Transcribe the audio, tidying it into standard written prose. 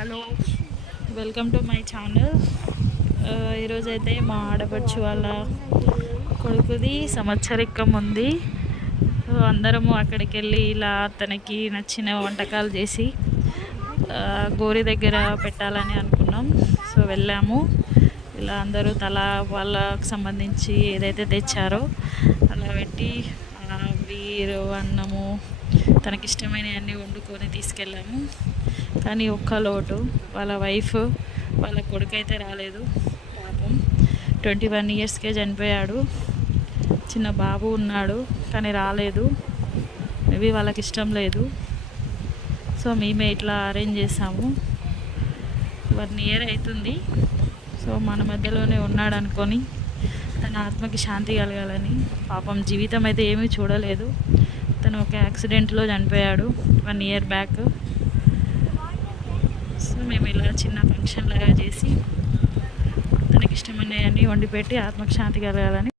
Hello, welcome to my channel. ఈరోజైతే మా ఆడపడుచు వాళ్ళ కొడుకుది సంవత్సరికం ఉంది. అందరము అక్కడికి వెళ్ళి ఇలా తనకి నచ్చిన వంటకాలు చేసి గోరి దగ్గర పెట్టాలని అనుకున్నాం. సో వెళ్ళాము. ఇలా అందరూ తలా వాళ్ళకు సంబంధించి ఏదైతే తెచ్చారో అలా పెట్టి వీరు అన్నము తనకిష్టమైనవన్నీ వండుకొని తీసుకెళ్ళాము. కానీ ఒక్క లోటు, వాళ్ళ వైఫ్ వాళ్ళ కొడుకు అయితే రాలేదు. పాపం 21 ఇయర్స్కే చనిపోయాడు. చిన్న బాబు ఉన్నాడు కానీ రాలేదు. మేబీ వాళ్ళకి ఇష్టం లేదు. సో మేమే ఇట్లా అరేంజ్ చేసాము. 1 ఇయర్ అవుతుంది. సో మన మధ్యలోనే ఉన్నాడు అనుకొని తన ఆత్మకి శాంతి కలగాలని. పాపం జీవితం అయితే ఏమీ చూడలేదు. తను ఒక యాక్సిడెంట్లో చనిపోయాడు 1 ఇయర్ బ్యాక్. సో మేము ఇలా చిన్న ఫంక్షన్ లాగా చేసి తనకి ఇష్టమైనవన్నీ వండి పెట్టి ఆత్మకి శాంతి కలగాలని